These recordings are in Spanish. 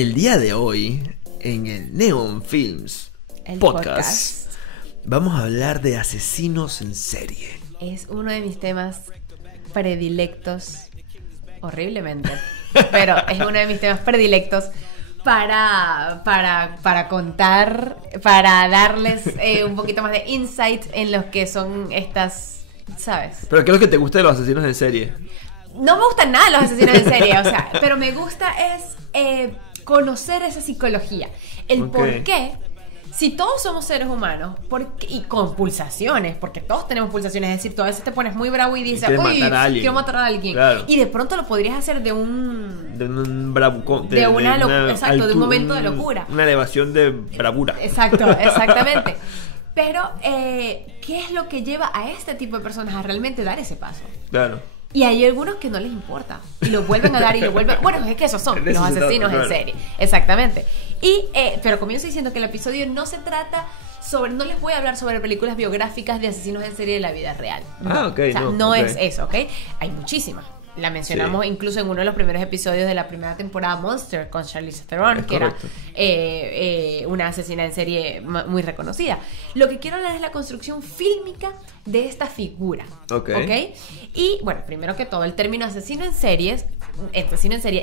El día de hoy, en el Neon Films Podcast, vamos a hablar de asesinos en serie. Es uno de mis temas predilectos, horriblemente, pero es uno de mis temas predilectos para contar, para darles un poquito más de insight en lo que son estas, ¿sabes? ¿Pero qué es lo que te gusta de los asesinos en serie? No me gustan nada los asesinos en serie, o sea, pero me gusta es conocer esa psicología, el por qué. Si todos somos seres humanos y con pulsaciones, porque todos tenemos pulsaciones, es decir, tú a veces te pones muy bravo y dices, uy, quiero matar a alguien, claro. Y de pronto lo podrías hacer de un bravucón, de un momento de locura, una elevación de bravura. Exactamente. Pero ¿qué es lo que lleva a este tipo de personas a realmente dar ese paso? Claro. Y hay algunos que no les importa y lo vuelven a dar y lo vuelven. Bueno, es que esos son los asesinos en serie. Exactamente. Pero comienzo diciendo que el episodio no se trata sobre. No les voy a hablar sobre películas biográficas de asesinos en serie de la vida real. No, no es eso, ¿ok? Hay muchísimas. La mencionamos incluso en uno de los primeros episodios de la primera temporada, Monster, con Charlize Theron, que era una asesina en serie muy reconocida. Lo que quiero hablar es la construcción fílmica de esta figura. ¿Ok? Y bueno, primero que todo, el término asesino en serie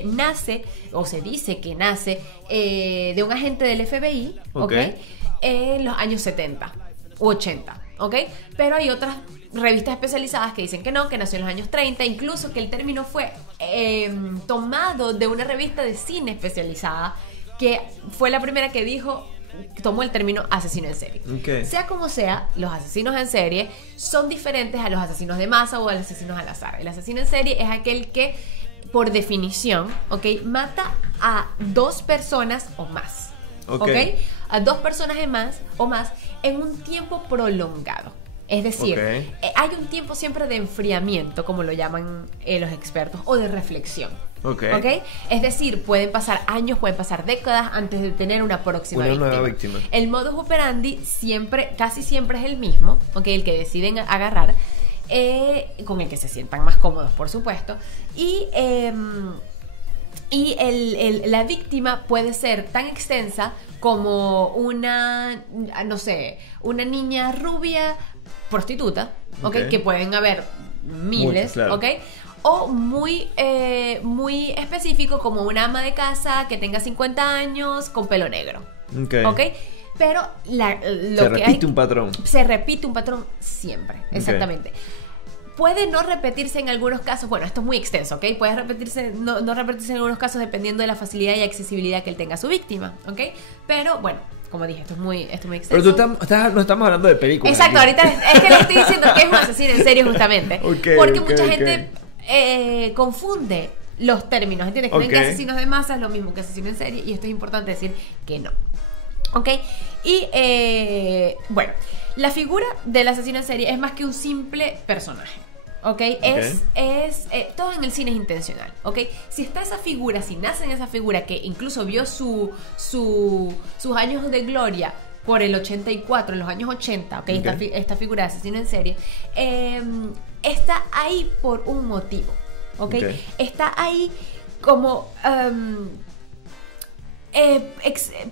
nace, o se dice que nace, de un agente del FBI, en los años 70 u 80, Pero hay otras revistas especializadas que dicen que no, que nació en los años 30, incluso que el término fue tomado de una revista de cine especializada que fue la primera que tomó el término asesino en serie. Sea como sea, los asesinos en serie son diferentes a los asesinos de masa o a los asesinos al azar. El asesino en serie es aquel que, por definición, mata a dos personas o más. A dos personas o más en un tiempo prolongado. Es decir, hay un tiempo siempre de enfriamiento, como lo llaman los expertos, o de reflexión. Es decir, pueden pasar años, pueden pasar décadas antes de tener una próxima víctima. El modus operandi casi siempre es el mismo, el que deciden agarrar, con el que se sientan más cómodos, por supuesto, y la víctima puede ser tan extensa como una niña rubia prostituta, que pueden haber miles, claro. O muy específico como una ama de casa que tenga 50 años con pelo negro, Pero se repite un patrón siempre, exactamente. Puede no repetirse en algunos casos. Bueno, esto es muy extenso, puede repetirse, no repetirse en algunos casos dependiendo de la facilidad y accesibilidad que él tenga a su víctima, Pero bueno, como dije, esto es muy extenso. Pero no estamos hablando de películas. Exacto, ahorita es que le estoy diciendo que es un asesino en serie justamente. Porque mucha gente confunde los términos, ¿entiendes? Creen que asesinos de masa es lo mismo que asesino en serie, y esto es importante decir que no. Y bueno, la figura del asesino en serie es más que un simple personaje. Todo en el cine es intencional. Si está esa figura, si nace en esa figura, que incluso vio sus años de gloria por el 84, en los años 80, esta figura de asesino en serie, está ahí por un motivo. Está ahí como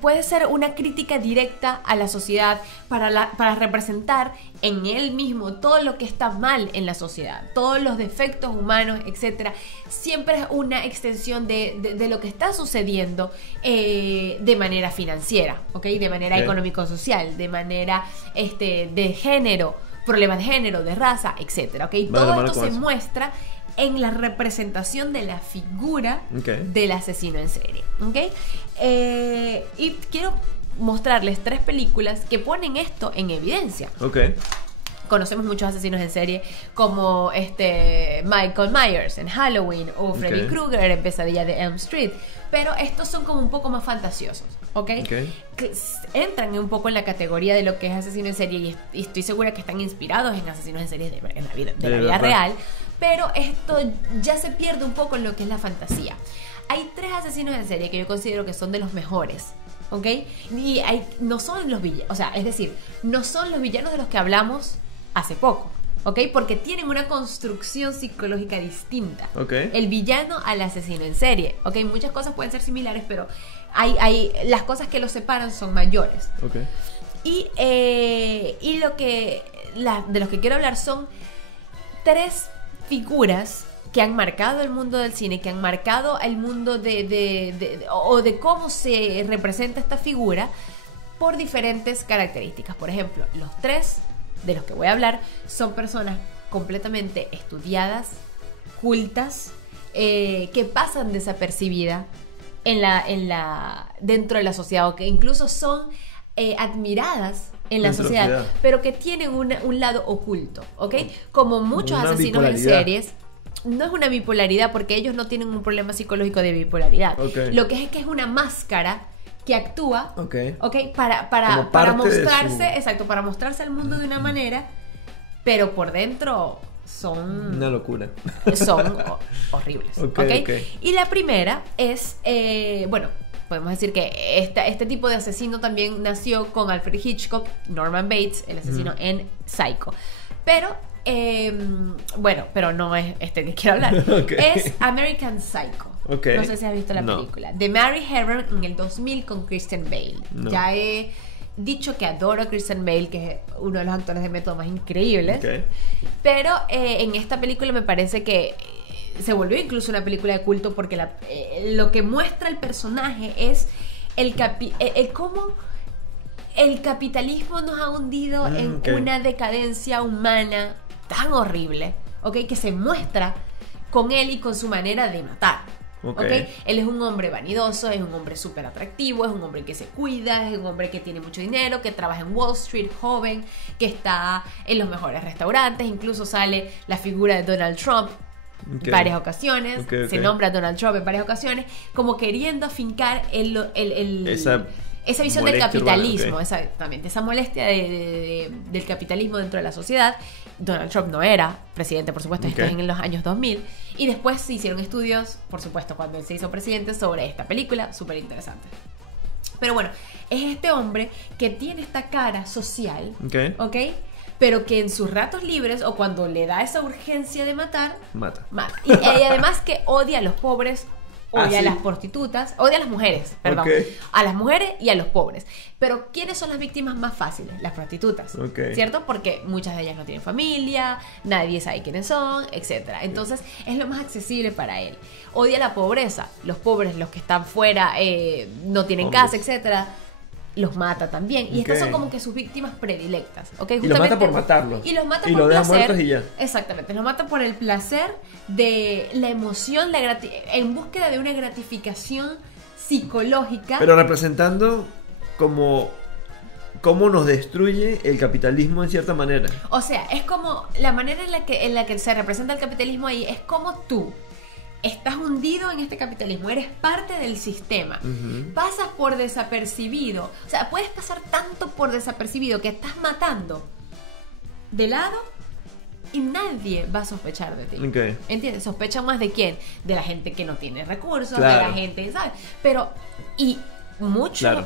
puede ser una crítica directa a la sociedad para representar en él mismo todo lo que está mal en la sociedad, todos los defectos humanos, etcétera. Siempre es una extensión de lo que está sucediendo de manera financiera, de manera económico-social, de manera de género, problemas de género, de raza, etcétera. Todo esto se muestra en la representación de la figura del asesino en serie. Y quiero mostrarles 3 películas que ponen esto en evidencia. Conocemos muchos asesinos en serie como Michael Myers en Halloween o Freddy Krueger en Pesadilla de Elm Street, pero estos son como un poco más fantasiosos, que entran un poco en la categoría de lo que es asesino en serie, y estoy segura que están inspirados en asesinos en serie de la vida real, pero esto ya se pierde un poco en lo que es la fantasía. Hay 3 asesinos en serie que yo considero que son de los mejores, y no son los villanos, es decir, no son los villanos de los que hablamos hace poco, porque tienen una construcción psicológica distinta. El villano al asesino en serie, muchas cosas pueden ser similares, pero las cosas que los separan son mayores. Okay. Y de los que quiero hablar son 3 figuras que han marcado el mundo del cine, que han marcado el mundo de cómo se representa esta figura por diferentes características. Por ejemplo, los 3 de los que voy a hablar son personas completamente estudiadas, cultas, que pasan desapercibidas dentro de la sociedad, o que incluso son admiradas en la sociedad, pero que tienen un lado oculto, ¿ok? Como muchos asesinos en series. No es una bipolaridad, porque ellos no tienen un problema psicológico de bipolaridad. Okay. Lo que es que es una máscara que actúa, okay, para mostrarse, exacto, para mostrarse al mundo de una manera, pero por dentro son una locura. Son horribles. Okay. Y la primera es, bueno, podemos decir que este tipo de asesino también nació con Alfred Hitchcock, Norman Bates, el asesino en Psycho. Pero bueno, pero no es este que quiero hablar. Okay. Es American Psycho. Okay. No sé si has visto la película. De Mary Herron en el 2000 con Christian Bale. No. Ya he dicho que adoro a Christian Bale, que es uno de los actores de método más increíbles. Okay. Pero en esta película me parece que se volvió incluso una película de culto, porque lo que muestra el personaje es cómo el capitalismo nos ha hundido en una decadencia humana tan horrible, ¿ok? Que se muestra con él y con su manera de matar, ¿ok? Él es un hombre vanidoso, es un hombre súper atractivo, es un hombre que se cuida, es un hombre que tiene mucho dinero, que trabaja en Wall Street, joven, que está en los mejores restaurantes. Incluso sale la figura de Donald Trump en varias ocasiones. Se nombra a Donald Trump en varias ocasiones, como queriendo afincar esa visión del capitalismo, exactamente, esa molestia del capitalismo dentro de la sociedad. Donald Trump no era presidente, por supuesto, esto es en los años 2000. Y después se hicieron estudios, por supuesto, cuando él se hizo presidente, sobre esta película, súper interesante. Pero bueno, es este hombre que tiene esta cara social, ¿ok? Pero que en sus ratos libres, o cuando le da esa urgencia de matar, mata. Y además que odia a los pobres, odia a las prostitutas, odia a las mujeres, perdón, a las mujeres y a los pobres. Pero ¿quiénes son las víctimas más fáciles? Las prostitutas, ¿cierto? Porque muchas de ellas no tienen familia, nadie sabe quiénes son, etc. Entonces es lo más accesible para él. Odia la pobreza, los pobres, los que están fuera, no tienen casa, etc. Los mata también. Y estas son como que sus víctimas predilectas, ¿ok? Y los mata por matarlos. Y los mata por placer. Y los deja muertos y ya. Exactamente. Los mata por el placer de la emoción, en búsqueda de una gratificación psicológica. Pero representando como cómo nos destruye el capitalismo en cierta manera. O sea, es como la manera en la que se representa el capitalismo ahí, es como tú estás hundido en este capitalismo, eres parte del sistema, pasas por desapercibido, o sea, puedes pasar tanto por desapercibido que estás matando de lado y nadie va a sospechar de ti. ¿Entiendes? ¿Sospechan más de quién? De la gente que no tiene recursos, de la gente, ¿sabes? Pero, y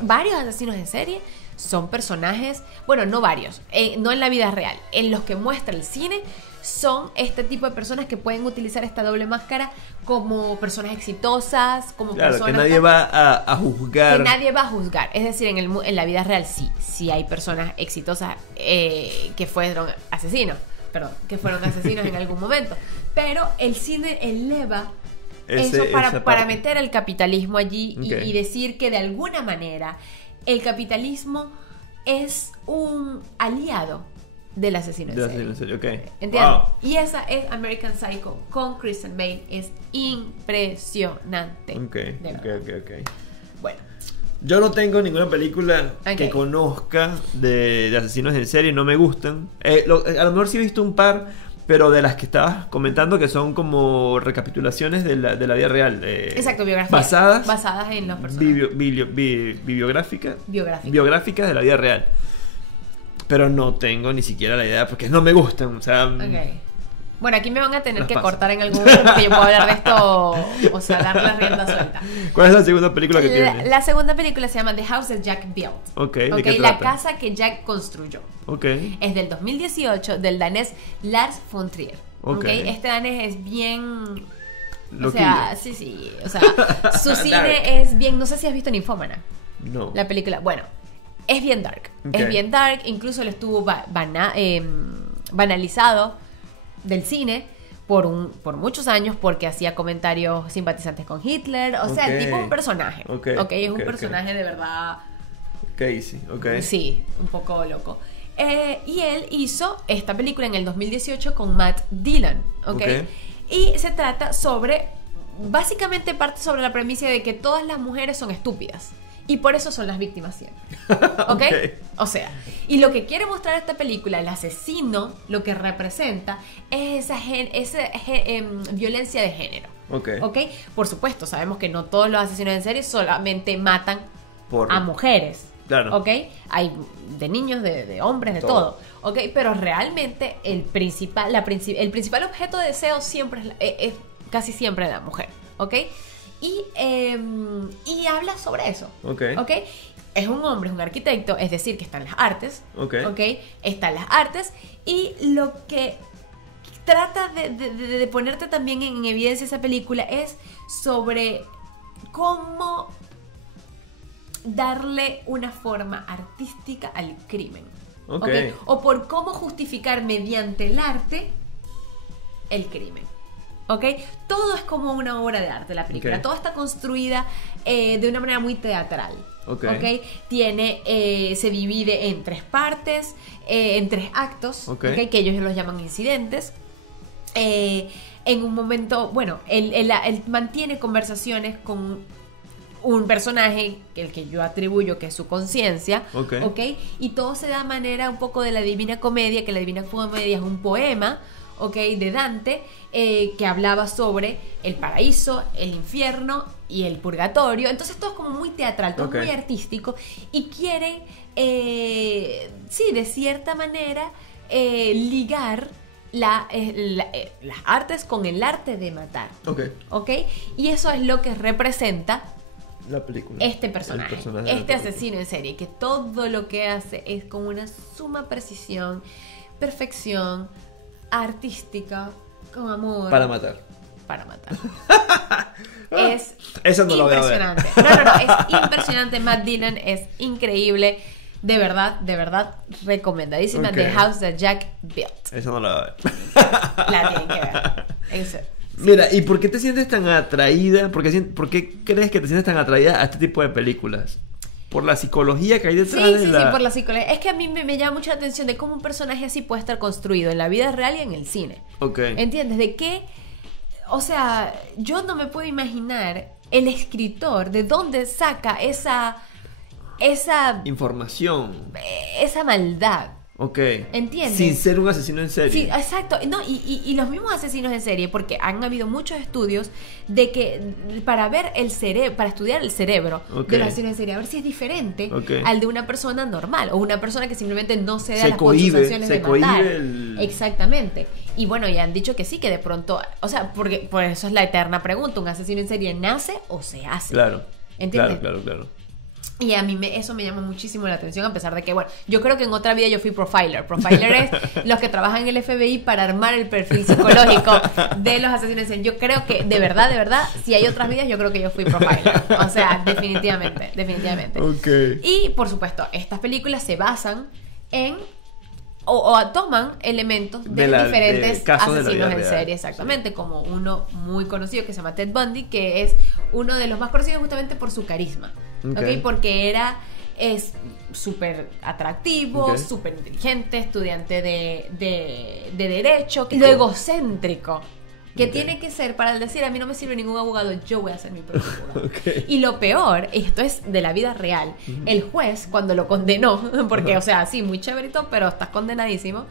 varios asesinos en serie son personajes, bueno, no varios, no en la vida real, en los que muestra el cine. Son este tipo de personas que pueden utilizar esta doble máscara como personas exitosas, como personas que nadie va a juzgar. Que nadie va a juzgar. Es decir, en la vida real sí hay personas exitosas que fueron asesinos en algún momento. Pero el cine eleva eso para meter el capitalismo allí y decir que de alguna manera el capitalismo es un aliado del asesino en serie. ¿Entiendes? Wow. Y esa es American Psycho con Christian Bale. Es impresionante. Bueno, yo no tengo ninguna película que conozca de asesinos en serie. No me gustan. A lo mejor sí he visto un par, pero de las que estabas comentando, que son como recapitulaciones de la vida real. Exacto, biografías. Basadas en los personajes. Biográficas de la vida real. Pero no tengo ni siquiera la idea, porque no me gustan, o sea... Bueno, aquí me van a tener que cortar en algún momento, porque yo puedo hablar de esto, o sea, dar la rienda suelta. ¿Cuál es la segunda película que tiene? La segunda película se llama The House that Jack Built. ¿De qué la trata? casa que Jack construyó. Es del 2018, del danés Lars von Trier. Este danés es bien O sea, sí. O sea, su cine es bien... No sé si has visto Ninfómana. No. La película. Bueno, es bien dark. Okay. Es bien dark. Incluso lo estuvo banalizado del cine por muchos años porque hacía comentarios simpatizantes con Hitler. O sea, el tipo es un personaje. Es un personaje de verdad... Casey, Sí, un poco loco. Y él hizo esta película en el 2018 con Matt Dillon, y se trata sobre, básicamente parte sobre la premisa de que todas las mujeres son estúpidas y por eso son las víctimas siempre, O sea, y lo que quiere mostrar esta película, el asesino, lo que representa es esa violencia de género, Por supuesto, sabemos que no todos los asesinos en serie solamente matan a mujeres. Claro. Hay de niños, de hombres, de todo. Pero realmente el principal objeto de deseo siempre es casi siempre la mujer. Y habla sobre eso. Es un hombre, es un arquitecto, es decir, que está en las artes. Está en las artes. Y lo que trata de ponerte también en evidencia esa película es sobre cómo darle una forma artística al crimen, o por cómo justificar mediante el arte el crimen, todo es como una obra de arte la película, todo está construida de una manera muy teatral, tiene se divide en 3 partes, en 3 actos, que ellos los llaman incidentes. En un momento, bueno, él mantiene conversaciones con un personaje el que yo atribuyo que es su conciencia, y todo se da a manera un poco de la Divina Comedia, que la Divina Comedia es un poema, de Dante, que hablaba sobre el paraíso, el infierno y el purgatorio. Entonces todo es como muy teatral, todo muy artístico, y quieren de cierta manera ligar las artes con el arte de matar, y eso es lo que representa la película, este personaje este asesino en serie, que todo lo que hace es con una suma precisión, perfección artística, con amor para matar. Es eso no impresionante. Lo voy a ver. No, es impresionante. Matt Dillon es increíble, de verdad recomendadísima. The House That Jack Built. Eso no lo voy a ver. La tienen que ver. Eso. Mira, ¿y por qué te sientes tan atraída? ¿Por qué crees que te sientes tan atraída a este tipo de películas? ¿Por la psicología que hay detrás de la...? Sí, por la psicología. Es que a mí me llama mucho la atención de cómo un personaje así puede estar construido en la vida real y en el cine. ¿Entiendes? De qué... O sea, yo no me puedo imaginar el escritor de dónde saca esa información, esa maldad. ¿Entiendes? Sin ser un asesino en serie. Sí, exacto. No, y los mismos asesinos en serie, porque han habido muchos estudios de que para ver el cerebro, para estudiar el cerebro de los asesinos en serie, a ver si es diferente al de una persona normal, o una persona que simplemente no se da las pulsaciones de matar. Exactamente. Y bueno, ya han dicho que sí, que de pronto, o sea, porque por eso es la eterna pregunta, ¿un asesino en serie nace o se hace? Claro. ¿Entiendes? Claro. Y a mí eso me llama muchísimo la atención, a pesar de que, bueno, yo creo que en otra vida yo fui profiler. Profiler es los que trabajan en el FBI para armar el perfil psicológico de los asesinos en serie. Yo creo que, de verdad, si hay otras vidas, yo creo que yo fui profiler. O sea, definitivamente. Y, por supuesto, estas películas se basan en... O toman elementos de diferentes asesinos en serie, exactamente, como uno muy conocido que se llama Ted Bundy, que es uno de los más conocidos justamente por su carisma, porque es súper atractivo, súper inteligente, estudiante de derecho, lo egocéntrico que tiene que ser para decir, a mí no me sirve ningún abogado, yo voy a ser mi propio abogado. Y lo peor, y esto es de la vida real, el juez cuando lo condenó, porque o sea, sí, muy chéverito, pero estás condenadísimo,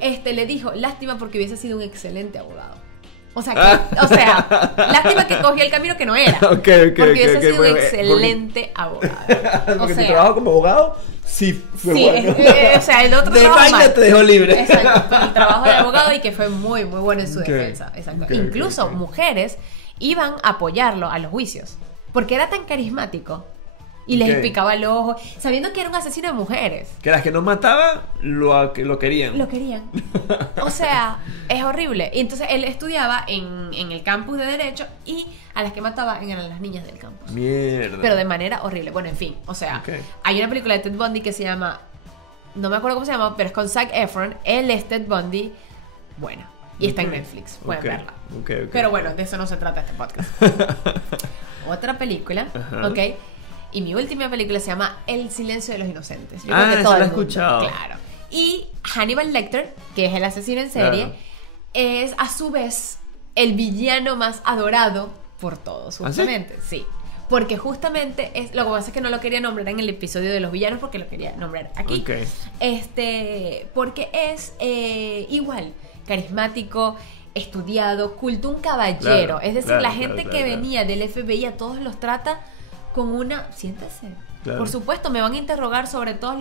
le dijo, lástima porque hubiese sido un excelente abogado. O sea, lástima que cogió el camino que no era. Porque hubiese sido un excelente abogado. Porque tu trabajo como abogado sí fue bueno. O sea, el otro de vaina te dejó libre. Exacto, el trabajo de abogado y que fue muy, muy bueno en su defensa. Exacto. Incluso mujeres iban a apoyarlo a los juicios porque era tan carismático Y les picaba el ojo, sabiendo que era un asesino de mujeres. Que las que no mataba, lo querían. Lo querían. O sea, es horrible. Y entonces él estudiaba en el campus de Derecho y a las que mataba eran las niñas del campus. Mierda. Pero de manera horrible. Bueno, en fin, o sea, hay una película de Ted Bundy que se llama... No me acuerdo cómo se llama, pero es con Zac Efron. Él es Ted Bundy. Buena. Y está en Netflix. Pueden verla. Pero bueno, de eso no se trata este podcast. Otra película, ¿ok? Y mi última película se llama El silencio de los inocentes. Yo creo que todo lo he escuchado. Claro. Y Hannibal Lecter, que es el asesino en serie, es a su vez el villano más adorado por todos, justamente. ¿Ah, sí? Sí. Porque justamente es, lo que pasa es que no lo quería nombrar en el episodio de los villanos porque lo quería nombrar aquí. Porque es igual, carismático, estudiado, culto, un caballero. Es decir, la gente que venía del FBI a todos los trata con una... Siéntese. Por supuesto, me van a interrogar sobre todos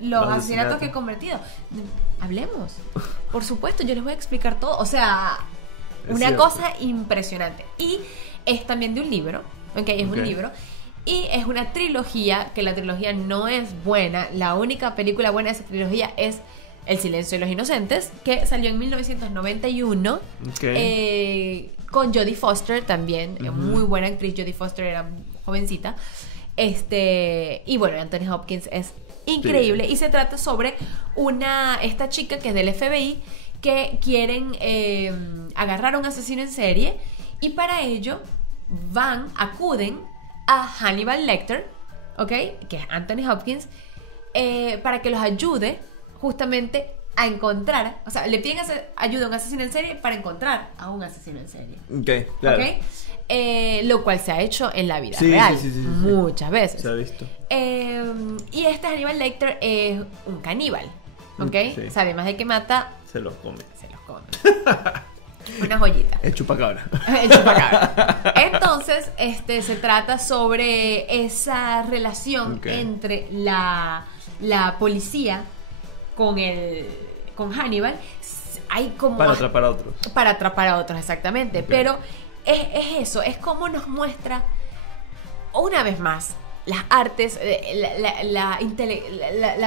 los asesinatos que he cometido. Hablemos. Por supuesto, yo les voy a explicar todo. O sea, una cosa impresionante. Y es también de un libro. Es un libro. Y es una trilogía, que la trilogía no es buena. La única película buena de esa trilogía es El silencio de los inocentes, que salió en 1991. Con Jodie Foster también. Muy buena actriz. Jodie Foster era jovencita. Y bueno, Anthony Hopkins es increíble. Y se trata sobre esta chica que es del FBI, que quieren agarrar a un asesino en serie. Y para ello acuden a Hannibal Lecter, que es Anthony Hopkins, para que los ayude justamente a encontrar, o sea, le piden ayuda a un asesino en serie para encontrar a un asesino en serie. Claro. Lo cual se ha hecho en la vida real muchas veces. Se ha visto. Y Hannibal Lecter es un caníbal, ¿ok? Sabe más de que mata. Se los come. Una joyita. El chupacabra. Entonces, se trata sobre esa relación entre la policía con Hannibal. Hay como... Para atrapar a otros. Para atrapar a otros, exactamente. Pero es eso, es como nos muestra, una vez más, las artes, la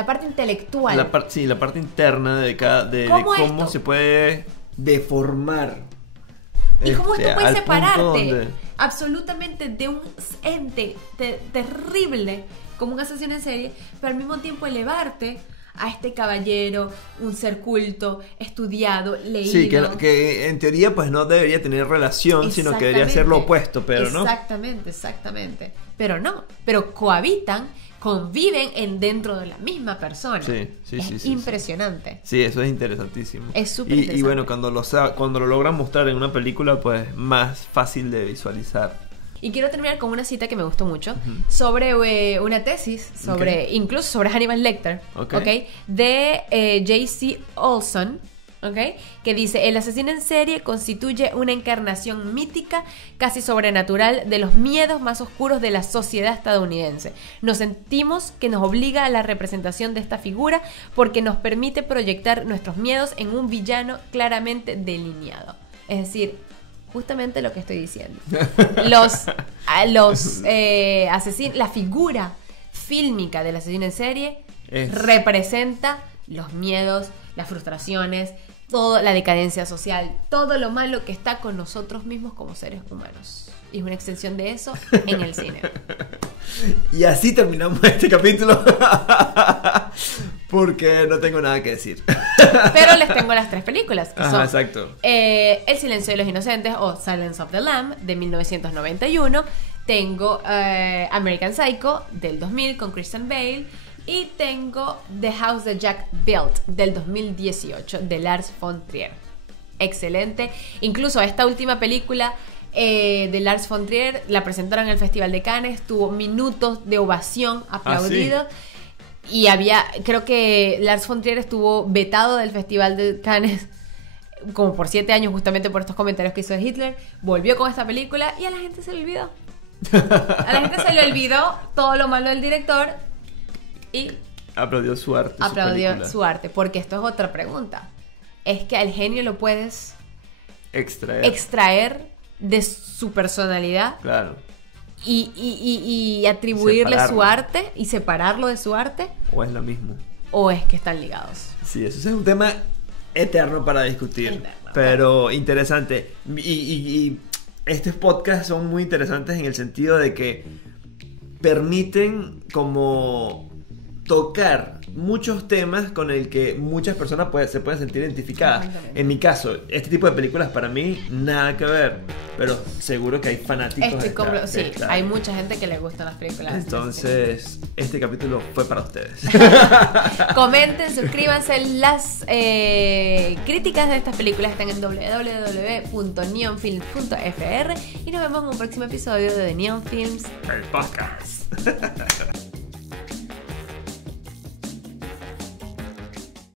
parte intelectual. La parte interna de cómo se puede deformar. Y cómo esto puede separarte absolutamente de un ente terrible como un asesino en serie, pero al mismo tiempo elevarte a este caballero, un ser culto, estudiado, leído. Sí, que en teoría pues no debería tener relación, sino que debería ser lo opuesto, pero no. Exactamente. Pero no, pero conviven dentro de la misma persona. Es impresionante. Sí, eso es interesantísimo. Es súper interesante. Y bueno, cuando lo logran mostrar en una película, pues más fácil de visualizar. Y quiero terminar con una cita que me gustó mucho sobre una tesis incluso sobre Hannibal Lecter, de J.C. Olson, que dice: el asesino en serie constituye una encarnación mítica, casi sobrenatural, de los miedos más oscuros de la sociedad estadounidense. Nos sentimos que nos obliga a la representación de esta figura porque nos permite proyectar nuestros miedos en un villano claramente delineado. Es decir, justamente lo que estoy diciendo. Los asesinos, la figura fílmica del asesino en serie representa los miedos, las frustraciones, toda la decadencia social, todo lo malo que está con nosotros mismos como seres humanos. Y es una extensión de eso en el cine. Y así terminamos este capítulo. Porque no tengo nada que decir. Pero les tengo las 3 películas. Que son, exacto. El silencio de los inocentes o Silence of the Lamb de 1991. Tengo American Psycho del 2000 con Christian Bale. Y tengo The House that Jack Built del 2018 de Lars von Trier. Excelente. Incluso esta última película de Lars von Trier la presentaron en el Festival de Cannes. Tuvo minutos de ovación aplaudidos. Y creo que Lars von Trier estuvo vetado del Festival de Cannes como por 7 años, justamente por estos comentarios que hizo de Hitler. Volvió con esta película y a la gente se le olvidó. A la gente se le olvidó todo lo malo del director y aplaudió su arte. Su arte, porque esto es otra pregunta. Es que al genio lo puedes extraer de su personalidad. Claro. y atribuirle su arte y separarlo de su arte. ¿O es lo mismo? ¿O es que están ligados? Sí, eso es un tema eterno para discutir. Pero interesante. Y estos podcasts son muy interesantes en el sentido de que permiten como tocar muchos temas con el que muchas personas se pueden sentir identificadas. En mi caso, este tipo de películas para mí nada que ver, pero seguro que hay fanáticos. Sí, hay mucha gente que le gustan las películas. Entonces, este capítulo fue para ustedes. Comenten, suscríbanse. Las críticas de estas películas están en www.neonfilms.fr y nos vemos en un próximo episodio de The Neon Films, el podcast.